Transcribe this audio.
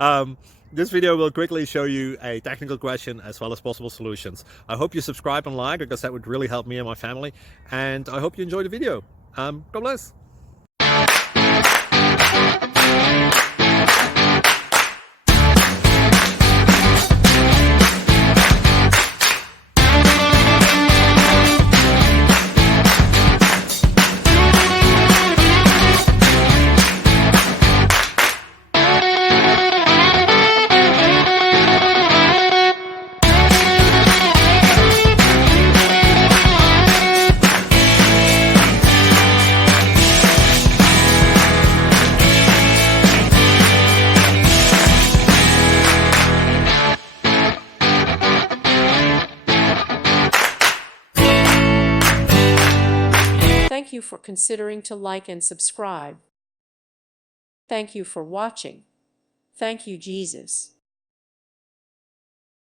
um, this video will quickly show you a technical question as well as possible solutions. I hope you subscribe and like, because that would really help me and my family. And I hope you enjoy the video. God bless. Thank you for considering to like and subscribe. Thank you for watching. Thank you, Jesus.